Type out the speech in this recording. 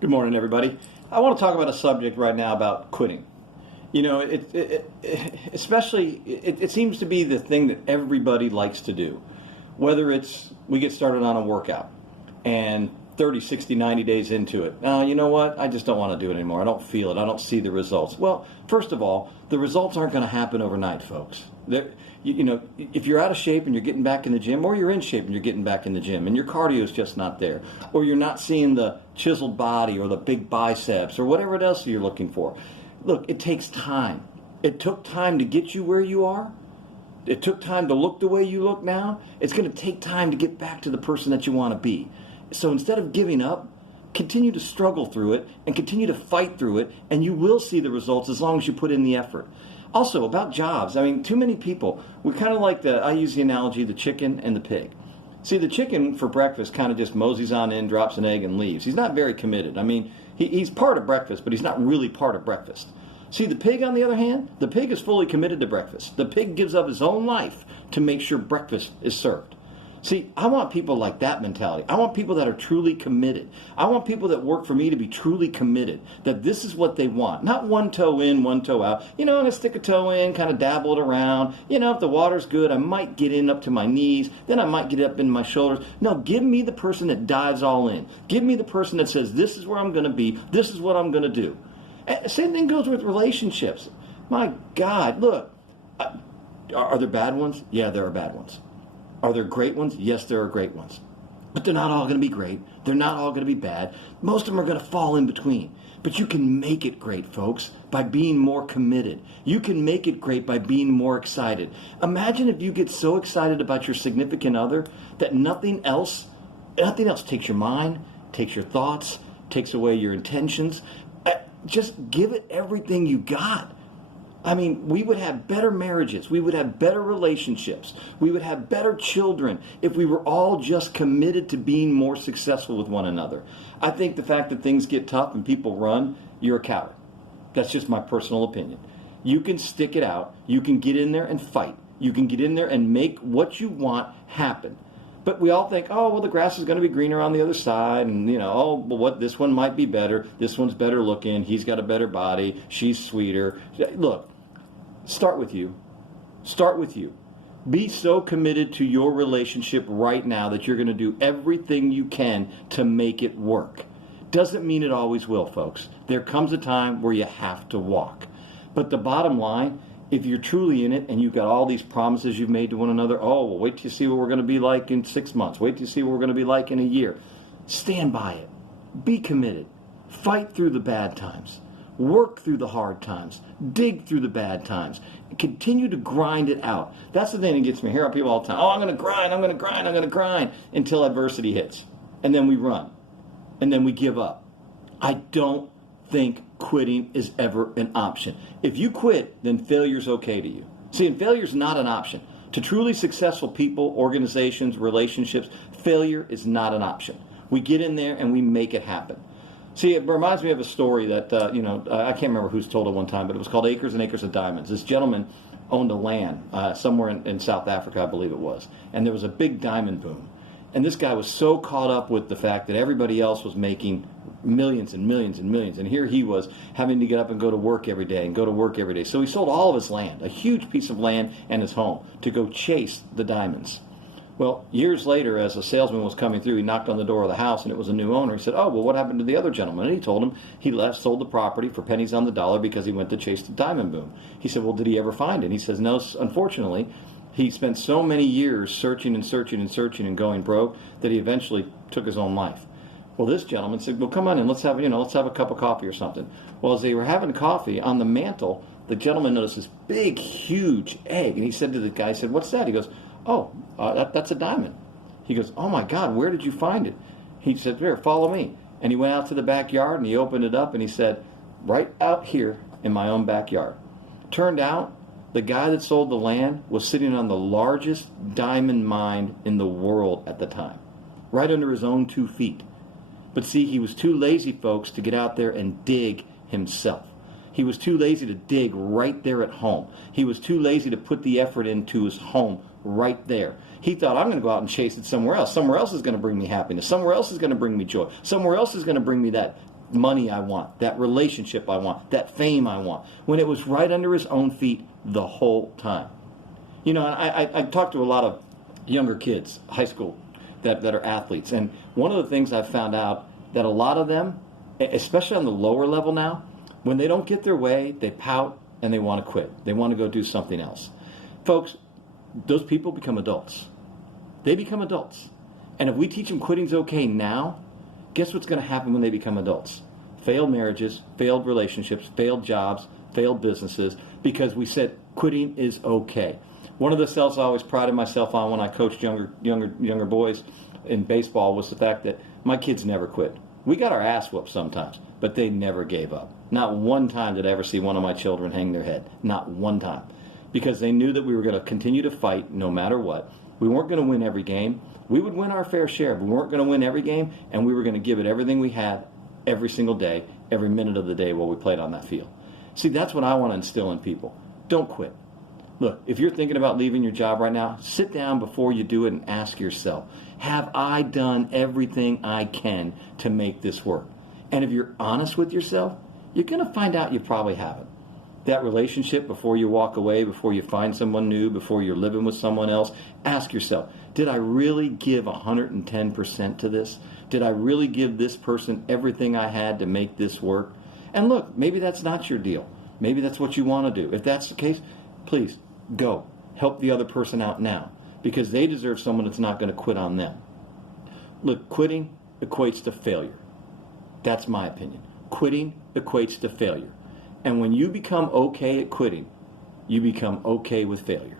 Good morning, everybody. I want to talk about a subject right now about quitting. You know, it seems to be the thing that everybody likes to do. Whether it's we get started on a workout and 30, 60, 90 days into it, you know what? I just don't want to do it anymore. I don't feel it. I don't see the results. Well, first of all, the results aren't going to happen overnight, folks. If you're out of shape and you're getting back in the gym, or you're in shape and you're getting back in the gym, and your cardio is just not there, or you're not seeing the chiseled body or the big biceps or whatever else you're looking for. Look, it takes time. It took time to get you where you are. It took time to look the way you look now. It's going to take time to get back to the person that you want to be. So instead of giving up, continue to struggle through it and continue to fight through it, and you will see the results as long as you put in the effort. Also, about jobs, too many people, we kind of like I use the analogy, the chicken and the pig. See, the chicken for breakfast kind of just moseys on in, drops an egg, and leaves. He's not very committed. He's part of breakfast, but he's not really part of breakfast. See, the pig, on the other hand, the pig is fully committed to breakfast. The pig gives up his own life to make sure breakfast is served. See, I want people like that mentality. I want people that are truly committed. I want people that work for me to be truly committed, that this is what they want. Not one toe in, one toe out. I'm going to stick a toe in, kind of dabble it around. If the water's good, I might get in up to my knees. Then I might get up in my shoulders. No, give me the person that dives all in. Give me the person that says, this is where I'm going to be. This is what I'm going to do. Same thing goes with relationships. My God, look, are there bad ones? Yeah, there are bad ones. Are there great ones? Yes, there are great ones. But they're not all going to be great. They're not all going to be bad. Most of them are going to fall in between. But you can make it great, folks, by being more committed. You can make it great by being more excited. Imagine if you get so excited about your significant other that nothing else takes your mind, takes your thoughts, takes away your intentions. Just give it everything you got. We would have better marriages. We would have better relationships. We would have better children if we were all just committed to being more successful with one another. I think the fact that things get tough and people run, you're a coward. That's just my personal opinion. You can stick it out. You can get in there and fight. You can get in there and make what you want happen. But we all think, the grass is going to be greener on the other side, and this one might be better. This one's better looking. He's got a better body. She's sweeter. Look, start with you. Start with you. Be so committed to your relationship right now that you're going to do everything you can to make it work. Doesn't mean it always will, folks. There comes a time where you have to walk. But the bottom line, if you're truly in it and you've got all these promises you've made to one another, wait till you see what we're going to be like in 6 months. Wait till you see what we're going to be like in a year. Stand by it. Be committed. Fight through the bad times. Work through the hard times. Dig through the bad times. Continue to grind it out. That's the thing that gets me. I hear people all the time. I'm going to grind, I'm going to grind, I'm going to grind until adversity hits. And then we run. And then we give up. I don't think quitting is ever an option. If you quit, then failure's okay to you. See, and failure's not an option. To truly successful people, organizations, relationships, failure is not an option. We get in there and we make it happen. See, it reminds me of a story that, I can't remember who's told it one time, but it was called Acres and Acres of Diamonds. This gentleman owned a land somewhere in South Africa, I believe it was, and there was a big diamond boom. And this guy was so caught up with the fact that everybody else was making millions and millions and millions. And here he was having to get up and go to work every day and go to work every day. So he sold all of his land, a huge piece of land and his home, to go chase the diamonds. Well, years later, as a salesman was coming through, he knocked on the door of the house and it was a new owner. He said, what happened to the other gentleman? And he told him he sold the property for pennies on the dollar because he went to chase the diamond boom. He said, did he ever find it? And he says, no, unfortunately. He spent so many years searching and searching and searching and going broke that he eventually took his own life. Well, this gentleman said, come on in, let's have a cup of coffee or something. Well, as they were having coffee, on the mantle, the gentleman noticed this big, huge egg. And he said to the guy, what's that? He goes, that's a diamond. He goes, oh my God, where did you find it? He said, here, follow me. And he went out to the backyard and he opened it up and he said, right out here in my own backyard. Turned out, the guy that sold the land was sitting on the largest diamond mine in the world at the time, right under his own 2 feet. But see, he was too lazy, folks, to get out there and dig himself. He was too lazy to dig right there at home. He was too lazy to put the effort into his home right there. He thought, I'm going to go out and chase it somewhere else. Somewhere else is going to bring me happiness. Somewhere else is going to bring me joy. Somewhere else is going to bring me that money I want, that relationship I want, that fame I want, when it was right under his own feet the whole time. You know, I talked to a lot of younger kids, high school, that are athletes, and one of the things I've found out that a lot of them, especially on the lower level now, when they don't get their way, they pout and they want to quit. They want to go do something else. Folks, those people become adults. They become adults. And if we teach them quitting's okay now, guess what's going to happen when they become adults? Failed marriages, failed relationships, failed jobs, failed businesses, because we said quitting is okay. One of the selves I always prided myself on when I coached younger boys in baseball was the fact that my kids never quit. We got our ass whooped sometimes, but they never gave up. Not one time did I ever see one of my children hang their head. Not one time. Because they knew that we were going to continue to fight no matter what. We weren't going to win every game. We would win our fair share, but we weren't going to win every game, and we were going to give it everything we had every single day, every minute of the day while we played on that field. See, that's what I want to instill in people. Don't quit. Look, if you're thinking about leaving your job right now, sit down before you do it and ask yourself, have I done everything I can to make this work? And if you're honest with yourself, you're going to find out you probably haven't. That relationship, before you walk away, before you find someone new, before you're living with someone else, ask yourself, did I really give 110% to this? Did I really give this person everything I had to make this work? And look, maybe that's not your deal. Maybe that's what you want to do. If that's the case, please go. Help the other person out now, because they deserve someone that's not going to quit on them. Look, quitting equates to failure. That's my opinion. Quitting equates to failure. And when you become okay at quitting, you become okay with failure.